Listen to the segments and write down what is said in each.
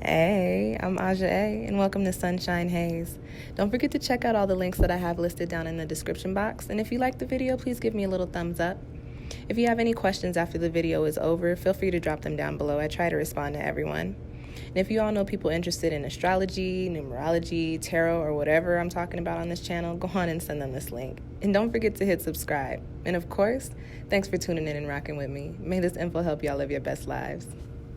Hey, I'm Aja A, and welcome to Sunshine Haze. Don't forget to check out all the links that I have listed down in the description box, and if you like the video, please give me a little thumbs up. If you have any questions after the video is over, feel free to drop them down below. I try to respond to everyone. And if you all know people interested in astrology, numerology, tarot, or whatever I'm talking about on this channel, go on and send them this link. And don't forget to hit subscribe. And of course, thanks for tuning in and rocking with me. May this info help y'all live your best lives.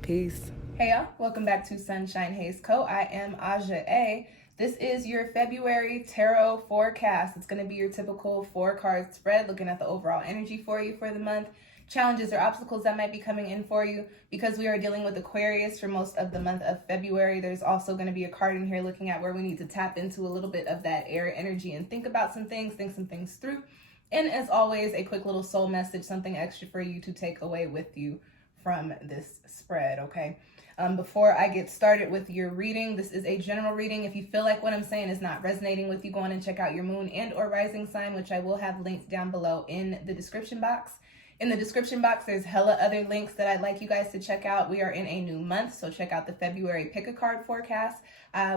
Peace. Hey y'all, welcome back to SunshinehazeCo. I am Aja A. This is your February tarot forecast. It's going to be your typical 4-card spread, looking at the overall energy for you for the month, challenges or obstacles that might be coming in for you. Because we are dealing with Aquarius for most of the month of February, there's also going to be a card in here looking at where we need to tap into a little bit of that air energy and think about some things, think some things through. And as always, a quick little soul message, something extra for you to take away with you from this spread, okay? Before I get started with your reading, this is a general reading. If you feel like what I'm saying is not resonating with you, go on and check out your moon and or rising sign, which I will have linked down below in the description box. In the description box, there's hella other links that I'd like you guys to check out. We are in a new month, so check out the February Pick a Card forecast.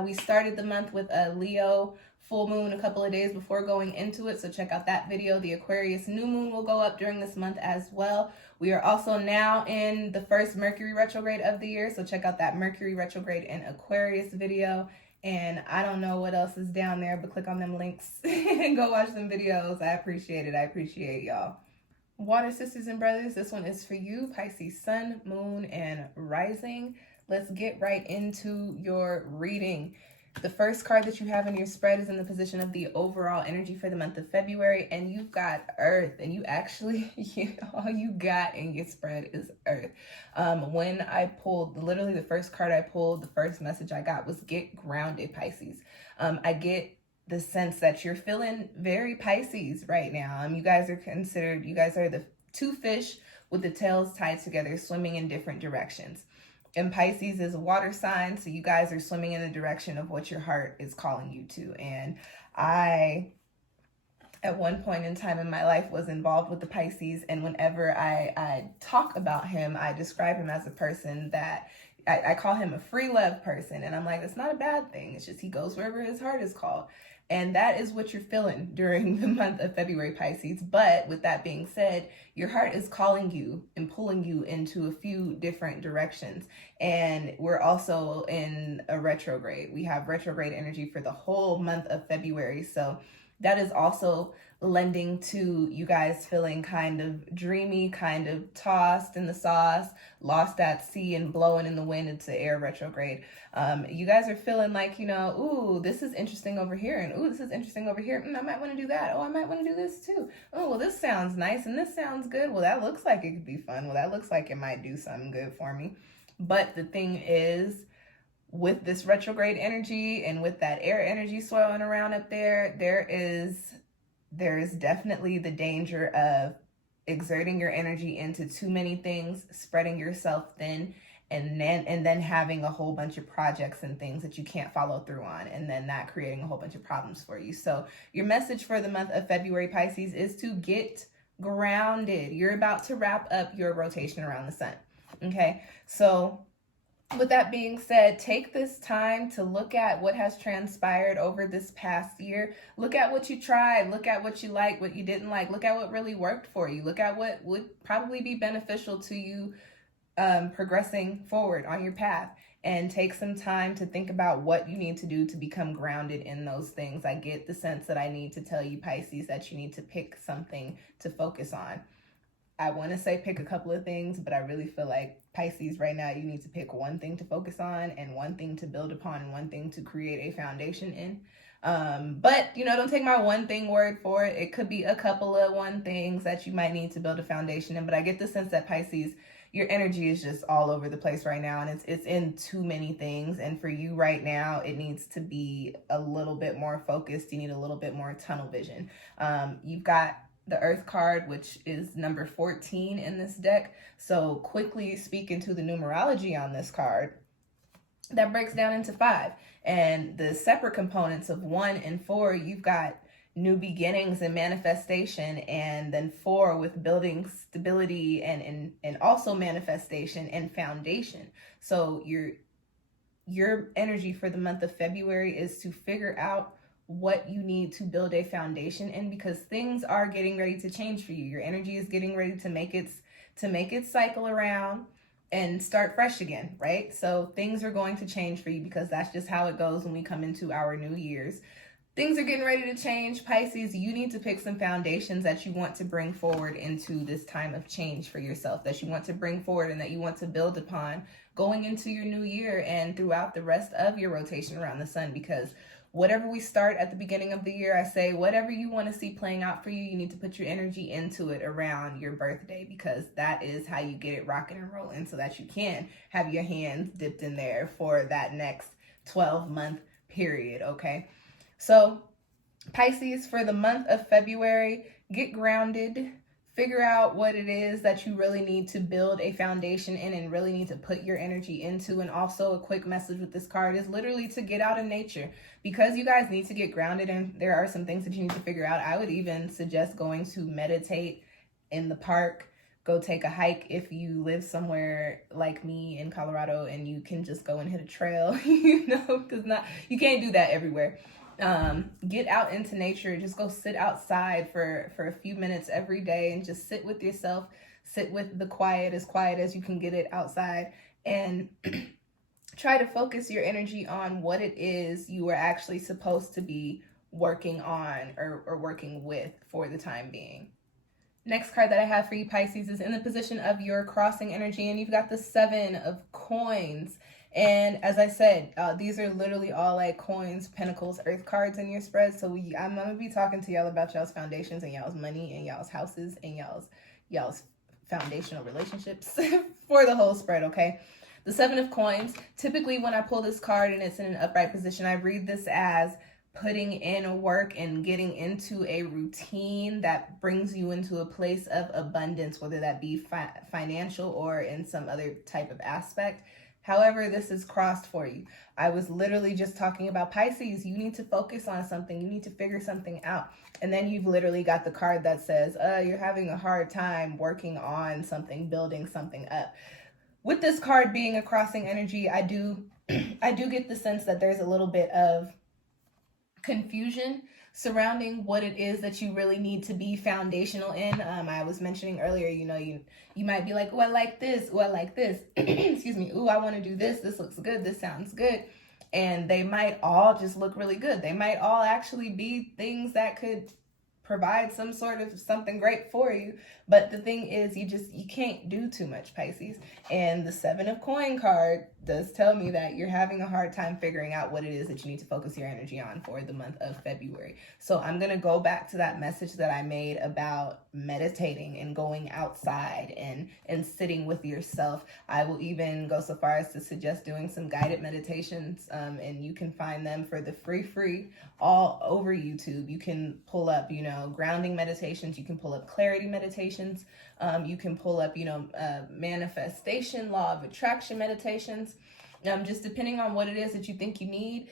We started the month with a Leo full moon a couple of days before going into it, so check out that video. The Aquarius new moon will go up during this month as well. We are also now in the first Mercury retrograde of the year, so check out that Mercury retrograde and Aquarius video. And I don't know what else is down there, but click on them links and go watch them videos. I appreciate it. I appreciate y'all. Water sisters and brothers, this one is for you, Pisces sun, moon, and rising. Let's get right into your reading. The first card that you have in your spread is in the position of the overall energy for the month of February, and you've got Earth, and you actually, all you got in your spread is Earth. When I pulled, literally the first card I pulled, the first message I got was get grounded, Pisces. I get the sense that you're feeling very Pisces right now. You guys are the two fish with the tails tied together, swimming in different directions. And Pisces is a water sign, so you guys are swimming in the direction of what your heart is calling you to. And I, at one point in time in my life, was involved with the Pisces, and whenever I talk about him, I describe him as a person that, I call him a free love person, and I'm like, it's not a bad thing, it's just he goes wherever his heart is called. And that is what you're feeling during the month of February, Pisces. But with that being said, your heart is calling you and pulling you into a few different directions. And we're also in a retrograde. We have retrograde energy for the whole month of February. So that is also lending to you guys feeling kind of dreamy, kind of tossed in the sauce, lost at sea and blowing in the wind. It's the air retrograde. You guys are feeling like, ooh, this is interesting over here, and ooh, this is interesting over here. I might want to do that. Oh, I might want to do this too. Oh, well, this sounds nice and this sounds good. Well, that looks like it could be fun. Well, that looks like it might do something good for me. But the thing is, with this retrograde energy and with that air energy swirling around up there, there is definitely the danger of exerting your energy into too many things, spreading yourself thin, and then having a whole bunch of projects and things that you can't follow through on, and then that creating a whole bunch of problems for you. So your message for the month of February, Pisces, is to get grounded. You're about to wrap up your rotation around the sun. Okay, so with that being said, take this time to look at what has transpired over this past year. Look at what you tried. Look at what you liked, what you didn't like. Look at what really worked for you. Look at what would probably be beneficial to you progressing forward on your path. And take some time to think about what you need to do to become grounded in those things. I get the sense that I need to tell you, Pisces, that you need to pick something to focus on. I want to say pick a couple of things, but I really feel like Pisces right now, you need to pick one thing to focus on and one thing to build upon and one thing to create a foundation in. But, don't take my one thing word for it. It could be a couple of one things that you might need to build a foundation in. But I get the sense that Pisces, your energy is just all over the place right now, and it's in too many things. And for you right now, it needs to be a little bit more focused. You need a little bit more tunnel vision. You've got the Earth card, which is number 14 in this deck. So quickly speaking to the numerology on this card, that breaks down into 5. And the separate components of 1 and 4, you've got new beginnings and manifestation, and then 4 with building stability and also manifestation and foundation. So your energy for the month of February is to figure out what you need to build a foundation in, because things are getting ready to change for you. Your energy is getting ready to make its cycle around and start fresh again, right? So things are going to change for you, because that's just how it goes when we come into our new years. Things are getting ready to change. Pisces, you need to pick some foundations that you want to bring forward into this time of change for yourself, that you want to bring forward and that you want to build upon going into your new year and throughout the rest of your rotation around the sun. Because whatever we start at the beginning of the year, I say whatever you want to see playing out for you, you need to put your energy into it around your birthday, because that is how you get it rocking and rolling, so that you can have your hands dipped in there for that next 12-month period, okay? So Pisces, for the month of February, get grounded. Figure out what it is that you really need to build a foundation in and really need to put your energy into. And also a quick message with this card is literally to get out in nature, because you guys need to get grounded and there are some things that you need to figure out. I would even suggest going to meditate in the park. Go take a hike if you live somewhere like me in Colorado and you can just go and hit a trail, because you can't do that everywhere. Get out into nature. Just go sit outside for a few minutes every day and just sit with yourself, sit with the quiet as you can get it outside, and try to focus your energy on what it is you are actually supposed to be working on or working with for the time being. Next card that I have for you, Pisces, is in the position of your crossing energy, and you've got the 7 of coins. And as I said, these are literally all like coins, pentacles, earth cards in your spread. So I'm going to be talking to y'all about y'all's foundations and y'all's money and y'all's houses and y'all's foundational relationships for the whole spread, okay? The 7 of coins, typically when I pull this card and it's in an upright position, I read this as putting in work and getting into a routine that brings you into a place of abundance, whether that be financial or in some other type of aspect. However, this is crossed for you. I was literally just talking about Pisces. You need to focus on something. You need to figure something out. And then you've literally got the card that says, you're having a hard time working on something, building something up. With this card being a crossing energy, I do get the sense that there's a little bit of confusion surrounding what it is that you really need to be foundational in. I was mentioning earlier, you might be like, oh, I like this. Oh, I like this. Excuse me. Oh, I want to do this. This looks good. This sounds good. And they might all just look really good. They might all actually be things that could provide some sort of something great for you. But the thing is, you can't do too much, Pisces. And the 7 of coin card does tell me that you're having a hard time figuring out what it is that you need to focus your energy on for the month of February. So I'm going to go back to that message that I made about meditating and going outside and sitting with yourself. I will even go so far as to suggest doing some guided meditations, and you can find them for the free all over YouTube. You can pull up, grounding meditations. You can pull up clarity meditations. You can pull up, manifestation, law of attraction meditations. Just depending on what it is that you think you need,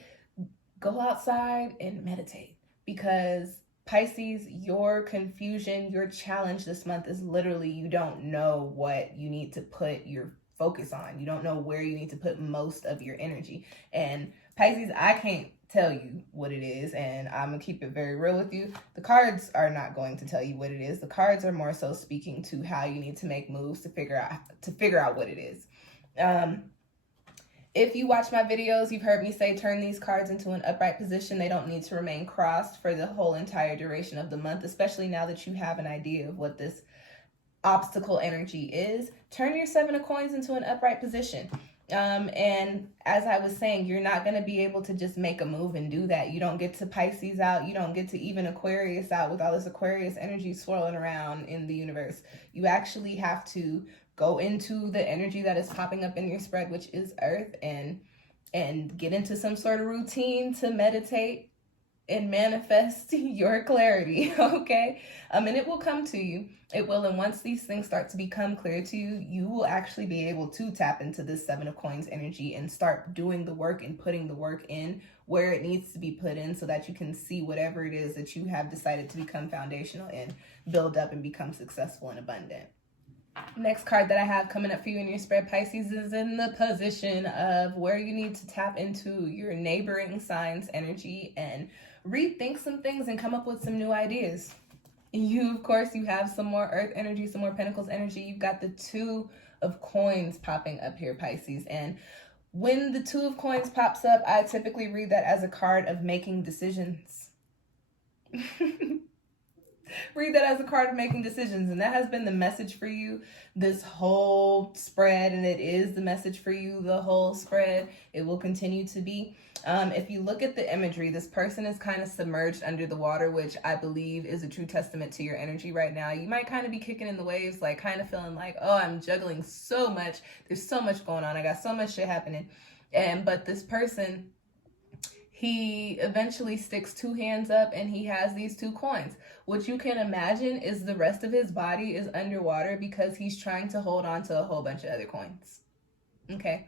go outside and meditate. Because Pisces, your confusion, your challenge this month is literally you don't know what you need to put your focus on. You don't know where you need to put most of your energy. And Pisces, I can't tell you what it is, and I'm gonna keep it very real with you. The cards are not going to tell you what it is. The cards are more so speaking to how you need to make moves to figure out what it is. If you watch my videos, you've heard me say turn these cards into an upright position. They don't need to remain crossed for the whole entire duration of the month, especially now that you have an idea of what this obstacle energy is. Turn your 7 of coins into an upright position. And as I was saying, you're not going to be able to just make a move and do that. You don't get to Pisces out. You don't get to even Aquarius out with all this Aquarius energy swirling around in the universe. You actually have to go into the energy that is popping up in your spread, which is Earth, and get into some sort of routine to meditate and manifest your clarity, okay? And it will come to you. It will, and once these things start to become clear to you, you will actually be able to tap into this 7 of coins energy and start doing the work and putting the work in where it needs to be put in, so that you can see whatever it is that you have decided to become foundational in, build up and become successful and abundant. Next card that I have coming up for you in your spread, Pisces, is in the position of where you need to tap into your neighboring signs energy and rethink some things and come up with some new ideas. You, of course, you have some more earth energy, some more pentacles energy. You've got the Two of Coins popping up here, Pisces. And when the Two of Coins pops up, I typically read that as a card of making decisions. Read that as a card of making decisions, and that has been the message for you this whole spread, and it is the message for you the whole spread. It will continue to be. If you look at the imagery, this person is kind of submerged under the water, which I believe is a true testament to your energy right now. You might kind of be kicking in the waves, like kind of feeling like, oh, I'm juggling so much. There's so much going on. I got so much shit happening. But this person, he eventually sticks two hands up and he has these two coins. What you can imagine is the rest of his body is underwater because he's trying to hold on to a whole bunch of other coins. Okay.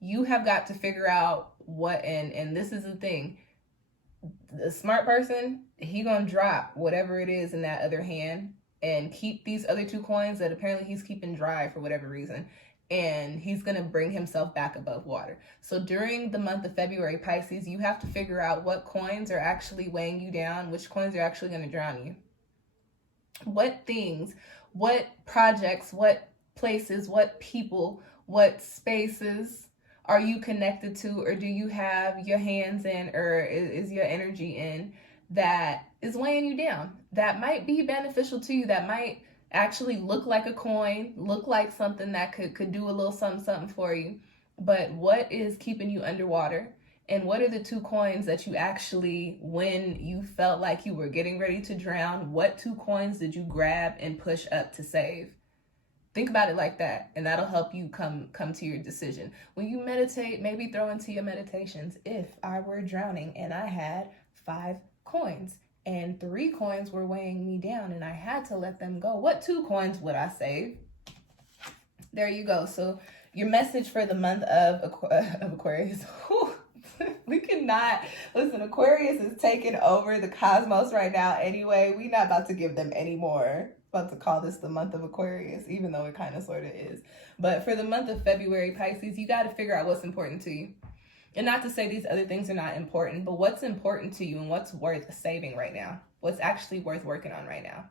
You have got to figure out what, and this is the thing. The smart person, he gonna drop whatever it is in that other hand and keep these other two coins that apparently he's keeping dry for whatever reason. And he's going to bring himself back above water. So during the month of February, Pisces, you have to figure out what coins are actually weighing you down, which coins are actually going to drown you. What things, what projects, what places, what people, what spaces are you connected to, or do you have your hands in, or is your energy in, that is weighing you down? That might be beneficial to you, that might actually look like a coin, look like something that could do a little something for you. But what is keeping you underwater? And what are the two coins that you actually, when you felt like you were getting ready to drown, what two coins did you grab and push up to save? Think about it like that, and that'll help you come to your decision. When you meditate, maybe throw into your meditations, if I were drowning and I had 5 coins, and 3 coins were weighing me down and I had to let them go, what 2 coins would I save? There you go. So your message for the month of Aquarius. We cannot, listen, Aquarius is taking over the cosmos right now anyway. We're not about to give them any more. About to call this the month of Aquarius, even though it kind of sort of is. But for the month of February, Pisces, you got to figure out what's important to you. And not to say these other things are not important, but what's important to you and what's worth saving right now? What's actually worth working on right now?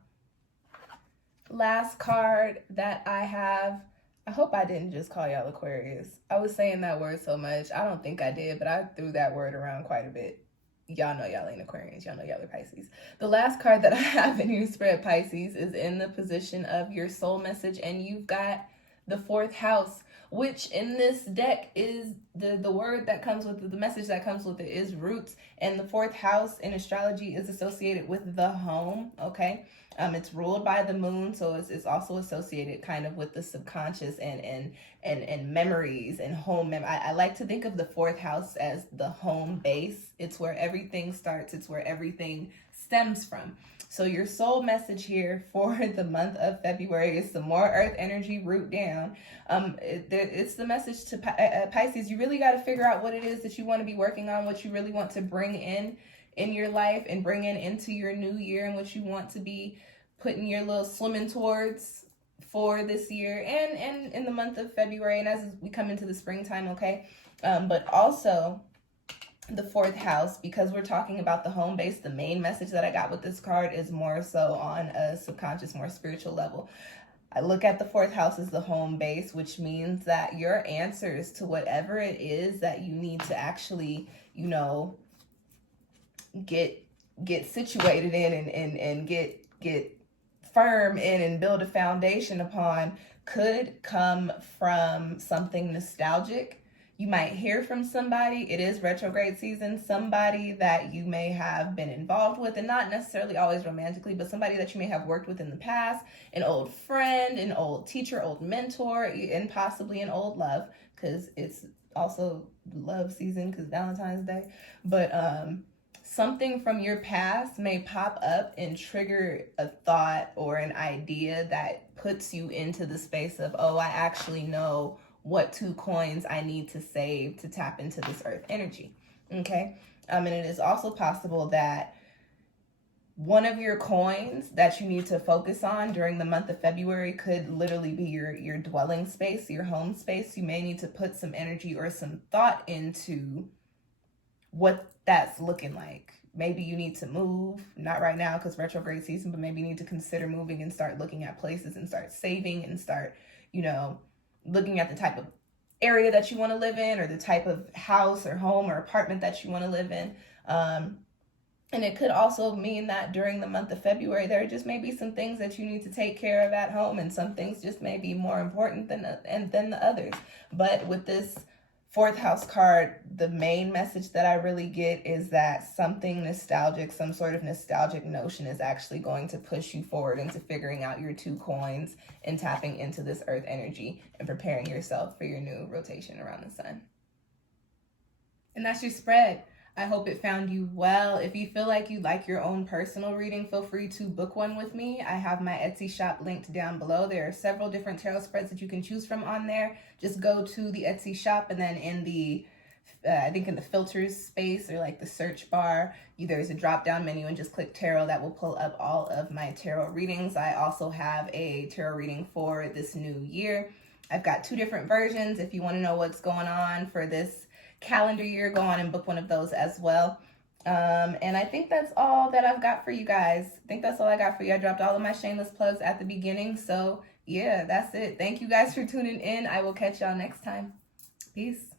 Last card that I have, I hope I didn't just call y'all Aquarius. I was saying that word so much. I don't think I did, but I threw that word around quite a bit. Y'all know y'all ain't Aquarians. Y'all know y'all are Pisces. The last card that I have in your spread, Pisces, is in the position of your soul message, and you've got the 4th house, which in this deck is the word that comes with it, the message that comes with it is roots. And the 4th house in astrology is associated with the home, okay? It's ruled by the moon, so it's also associated kind of with the subconscious and memories and home. I like to think of the 4th house as the home base. It's where everything starts. It's where everything stems from. So your soul message here for the month of February is some more earth energy, root down. It's the message to Pisces. You really got to figure out what it is that you want to be working on, what you really want to bring in your life and bring into your new year, and what you want to be putting your little swimming towards for this year and in the month of February and as we come into the springtime, okay? But also the 4th house, because we're talking about the home base, the main message that I got with this card is more so on a subconscious, more spiritual level. I look at the 4th house as the home base, which means that your answers to whatever it is that you need to actually, you know, get situated in and get firm in and build a foundation upon could come from something nostalgic. You might hear from somebody, it is retrograde season, somebody that you may have been involved with, and not necessarily always romantically, but somebody that you may have worked with in the past, an old friend, an old teacher, old mentor, and possibly an old love, because it's also love season because Valentine's Day. But something from your past may pop up and trigger a thought or an idea that puts you into the space of, oh, I actually know what 2 coins I need to save to tap into this earth energy, okay? And it is also possible that one of your coins that you need to focus on during the month of February could literally be your dwelling space, your home space. You may need to put some energy or some thought into what that's looking like. Maybe you need to move, not right now because retrograde season, but maybe you need to consider moving and start looking at places and start saving and start, looking at the type of area that you want to live in or the type of house or home or apartment that you want to live in. And it could also mean that during the month of February, there just may be some things that you need to take care of at home, and some things just may be more important than the others. But with this fourth house card, the main message that I really get is that something nostalgic, some sort of nostalgic notion is actually going to push you forward into figuring out your two coins and tapping into this earth energy and preparing yourself for your new rotation around the sun. And that's your spread. I hope it found you well. If you feel like you'd like your own personal reading, feel free to book one with me. I have my Etsy shop linked down below. There are several different tarot spreads that you can choose from on there. Just go to the Etsy shop, and then in the, I think in the filters space or like the search bar, there's a drop down menu, and just click tarot. That will pull up all of my tarot readings. I also have a tarot reading for this new year. I've got 2 different versions. If you want to know what's going on for this calendar year, go on and book one of those as well. And I think that's all that I've got for you guys. I think that's all I got for you. I dropped all of my shameless plugs at the beginning. So yeah, that's it. Thank you guys for tuning in. I will catch y'all next time. Peace.